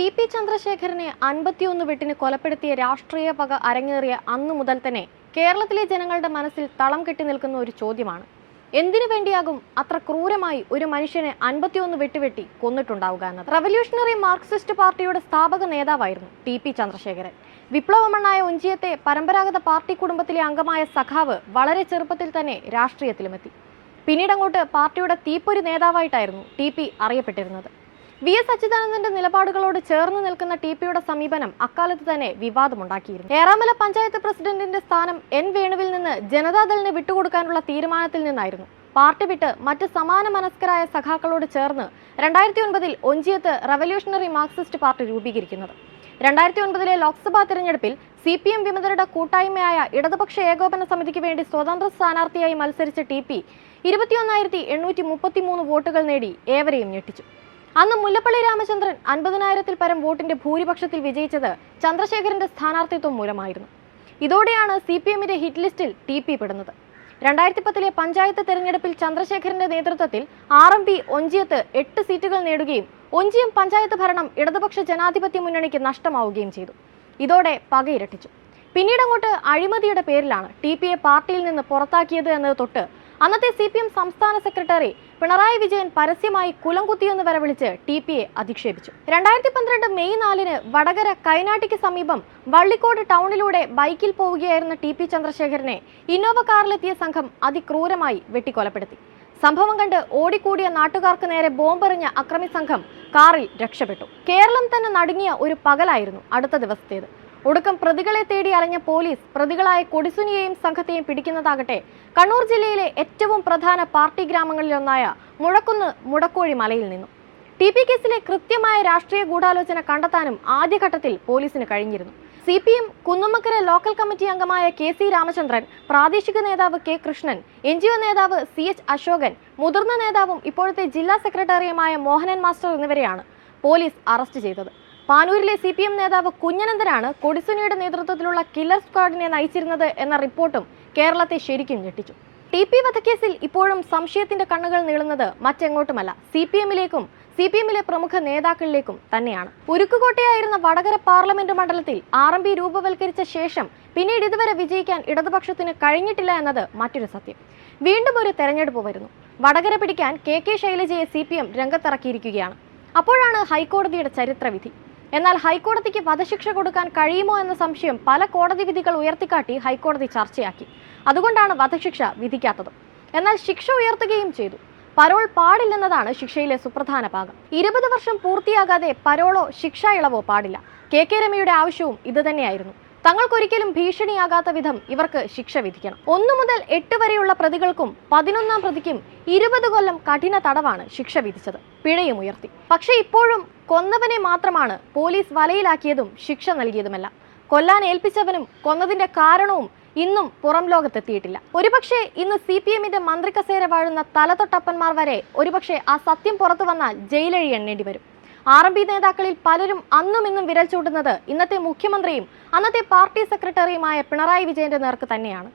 TP. ചന്ദ്രശേഖരനെ 51 വെട്ടിന് കൊലപ്പെടുത്തിയ രാഷ്ട്രീയ പക അരങ്ങേറിയ അന്നു മുതൽ തന്നെ കേരളത്തിലെ ജനങ്ങളുടെ മനസ്സിൽ തളം കെട്ടി നിൽക്കുന്ന ഒരു ചോദ്യമാണ്. എന്തിനു വേണ്ടിയാകും അത്ര ക്രൂരമായി ഒരു മനുഷ്യനെ 51 വെട്ടുവെട്ടി കൊന്നിട്ടുണ്ടാവുക എന്നത്? റവല്യൂഷണറി മാർക്സിസ്റ്റ് പാർട്ടിയുടെ സ്ഥാപക നേതാവായിരുന്നു ടി.പി. ചന്ദ്രശേഖരൻ. വിപ്ലവമണ്ണായ ഒഞ്ചിയത്തെ പരമ്പരാഗത പാർട്ടി കുടുംബത്തിലെ അംഗമായ സഖാവ് വളരെ ചെറുപ്പത്തിൽ തന്നെ രാഷ്ട്രീയത്തിലുമെത്തി. പിന്നീടങ്ങോട്ട് പാർട്ടിയുടെ തീപ്പൊരി നേതാവായിട്ടായിരുന്നു ടി.പി. അറിയപ്പെട്ടിരുന്നത്. വി.എസ്. അച്യുതാനന്ദന്റെ നിലപാടുകളോട് ചേർന്ന് നിൽക്കുന്ന ടി.പിയുടെ സമീപനം അക്കാലത്ത് തന്നെ വിവാദമുണ്ടാക്കിയിരുന്നു. ഏറാമല പഞ്ചായത്ത് പ്രസിഡന്റിന്റെ സ്ഥാനം എൻ വേണുവിൽ നിന്ന് ജനതാദളിന് വിട്ടുകൊടുക്കാനുള്ള തീരുമാനത്തിൽ നിന്നായിരുന്നു പാർട്ടി വിട്ട് മറ്റ് സമാന മനസ്കരായ സഖാക്കളോട് ചേർന്ന് 2009 ഒഞ്ചിയത്ത് റവല്യൂഷണറി മാർക്സിസ്റ്റ് പാർട്ടി രൂപീകരിക്കുന്നത്. 2009 ലോക്സഭാ തിരഞ്ഞെടുപ്പിൽ CPM വിമതരുടെ കൂട്ടായ്മയായ ഇടതുപക്ഷ ഏകോപന സമിതിക്ക് വേണ്ടി സ്വതന്ത്ര സ്ഥാനാർത്ഥിയായി മത്സരിച്ച ടി.പി. 21,833 വോട്ടുകൾ നേടി ഏവരെയും ഞെട്ടിച്ചു. അന്ന് മുല്ലപ്പള്ളി രാമചന്ദ്രൻ 50,000-ൽ പരം വോട്ടിന്റെ ഭൂരിപക്ഷത്തിൽ വിജയിച്ചത് ചന്ദ്രശേഖരന്റെ സ്ഥാനാർത്ഥിത്വം മൂലമായിരുന്നു. ഇതോടെയാണ് CPM-ന്റെ ഹിറ്റ് ലിസ്റ്റിൽ ടി.പി. പെടുന്നത്. 2010 പഞ്ചായത്ത് തെരഞ്ഞെടുപ്പിൽ ചന്ദ്രശേഖരന്റെ നേതൃത്വത്തിൽ RMP ഒഞ്ചിയത്ത് 8 സീറ്റുകൾ നേടുകയും ഒഞ്ചിയം പഞ്ചായത്ത് ഭരണം ഇടതുപക്ഷ ജനാധിപത്യ മുന്നണിക്ക് നഷ്ടമാവുകയും ചെയ്തു. ഇതോടെ പകയിരട്ടിച്ചു. പിന്നീടങ്ങോട്ട് അഴിമതിയുടെ പേരിലാണ് ടി.പി.യെ പാർട്ടിയിൽ നിന്ന് പുറത്താക്കിയത് എന്നത് തൊട്ട് അന്നത്തെ CPM സംസ്ഥാന സെക്രട്ടറി പിണറായി വിജയൻ പരസ്യമായി കുലംകുത്തിയെന്ന് വരെ വിളിച്ച് ടി.പി.യെ അധിക്ഷേപിച്ചു. 2012 മെയ് 4-ന് വടകര കൈനാട്ടിക്ക് സമീപം വള്ളിക്കോട് ടൗണിലൂടെ ബൈക്കിൽ പോവുകയായിരുന്ന ടി.പി. ചന്ദ്രശേഖരനെ ഇന്നോവ കാറിലെത്തിയ സംഘം അതിക്രൂരമായി വെട്ടിക്കൊലപ്പെടുത്തി. സംഭവം കണ്ട് ഓടിക്കൂടിയ നാട്ടുകാർക്ക് നേരെ ബോംബെറിഞ്ഞ അക്രമി സംഘം കാറിൽ രക്ഷപ്പെട്ടു. കേരളം തന്നെ നടുങ്ങിയ ഒരു പകലായിരുന്നു അടുത്ത ദിവസത്തേത്. ഒടുക്കം പ്രതികളെ തേടി അലഞ്ഞ പോലീസ് പ്രതികളായ കൊടിസുനിയെയും സംഘത്തെയും പിടിക്കുന്നതാകട്ടെ കണ്ണൂർ ജില്ലയിലെ ഏറ്റവും പ്രധാന പാർട്ടി ഗ്രാമങ്ങളിലൊന്നായ മുഴക്കുന്ന് മുടക്കോഴി മലയിൽ നിന്നും. ടി.പി. കേസിലെ കൃത്യമായ രാഷ്ട്രീയ ഗൂഢാലോചന കണ്ടെത്താനും ആദ്യഘട്ടത്തിൽ പോലീസിന് കഴിഞ്ഞിരുന്നു. CPM കുന്നുമ്മക്കര ലോക്കൽ കമ്മിറ്റി അംഗമായ KC രാമചന്ദ്രൻ, പ്രാദേശിക നേതാവ് K. കൃഷ്ണൻ, NGO നേതാവ് CH അശോകൻ, മുതിർന്ന നേതാവും ഇപ്പോഴത്തെ ജില്ലാ സെക്രട്ടറിയുമായ മോഹനൻ മാസ്റ്റർ എന്നിവരെയാണ് പോലീസ് അറസ്റ്റ് ചെയ്തത്. പാനൂരിലെ CPM നേതാവ് കുഞ്ഞനന്ദനാണ് കൊടിസുനിയുടെ നേതൃത്വത്തിലുള്ള കില്ലർ സ്ക്വാഡിനെ നയിച്ചിരുന്നത് എന്ന റിപ്പോർട്ടും കേരളത്തെ ശരിക്കും ഞെട്ടിച്ചു. ടി.പി. വധക്കേസിൽ ഇപ്പോഴും സംശയത്തിന്റെ കണ്ണുകൾ നീളുന്നത് മറ്റെങ്ങോട്ടുമല്ല, CPM-ലേക്കും CPM-ലെ പ്രമുഖ നേതാക്കളിലേക്കും തന്നെയാണ്. ഉരുക്കുകോട്ടയായിരുന്ന വടകര പാർലമെന്റ് മണ്ഡലത്തിൽ RMP രൂപവൽക്കരിച്ച ശേഷം പിന്നീട് ഇതുവരെ വിജയിക്കാൻ ഇടതുപക്ഷത്തിന് കഴിഞ്ഞിട്ടില്ല എന്നത് മറ്റൊരു സത്യം. വീണ്ടും ഒരു തെരഞ്ഞെടുപ്പ് വരുന്നു. വടകര പിടിക്കാൻ KK ശൈലജയെ CPM രംഗത്തിറക്കിയിരിക്കുകയാണ്. അപ്പോഴാണ് ഹൈക്കോടതിയുടെ ചരിത്രവിധി. എന്നാൽ ഹൈക്കോടതിക്ക് വധശിക്ഷ കൊടുക്കാൻ കഴിയുമോ എന്ന സംശയം പല കോടതി വിധികൾ ഉയർത്തിക്കാട്ടി ഹൈക്കോടതി ചർച്ചയാക്കി. അതുകൊണ്ടാണ് വധശിക്ഷ വിധിക്കാത്തത്. എന്നാൽ ശിക്ഷ ഉയർത്തുകയും ചെയ്തു. പരോൾ പാടില്ലെന്നതാണ് ശിക്ഷയിലെ സുപ്രധാന ഭാഗം. 20 വർഷം പൂർത്തിയാകാതെ പരോളോ ശിക്ഷാ ഇളവോ പാടില്ല. KK രമയുടെ ആവശ്യവും ഇതുതന്നെയായിരുന്നു. തങ്ങൾക്കൊരിക്കലും ഭീഷണിയാകാത്ത വിധം ഇവർക്ക് ശിക്ഷ വിധിക്കണം. 1 മുതൽ 8 വരെയുള്ള പ്രതികൾക്കും 11-ാം പ്രതിക്കും 20 കൊല്ലം കഠിന തടവാണ് ശിക്ഷ വിധിച്ചത്. പിഴയും ഉയർത്തി. പക്ഷേ ഇപ്പോഴും കൊന്നവനെ മാത്രമാണ് പോലീസ് വലയിലാക്കിയതും ശിക്ഷ നൽകിയതുമല്ല. കൊല്ലാൻ ഏൽപ്പിച്ചവനും കൊന്നതിന്റെ കാരണവും ഇന്നും പുറം ലോകത്തെത്തിയിട്ടില്ല. ഒരുപക്ഷെ ഇന്ന് CPM-ന്റെ മന്ത്രി കസേര വാഴുന്ന തലതൊട്ടപ്പന്മാർ വരെ ഒരുപക്ഷെ ആ സത്യം പുറത്തു വന്നാൽ ജയിലഴി എണ്ണേണ്ടി വരും. RMP നേതാക്കളിൽ പലരും അന്നും ഇന്നും വിരൽ ചൂണ്ടുന്നത് ഇന്നത്തെ മുഖ്യമന്ത്രിയും അന്നത്തെ പാർട്ടി സെക്രട്ടറിയുമായ പിണറായി വിജയന്റെ നേർക്ക് തന്നെയാണ്.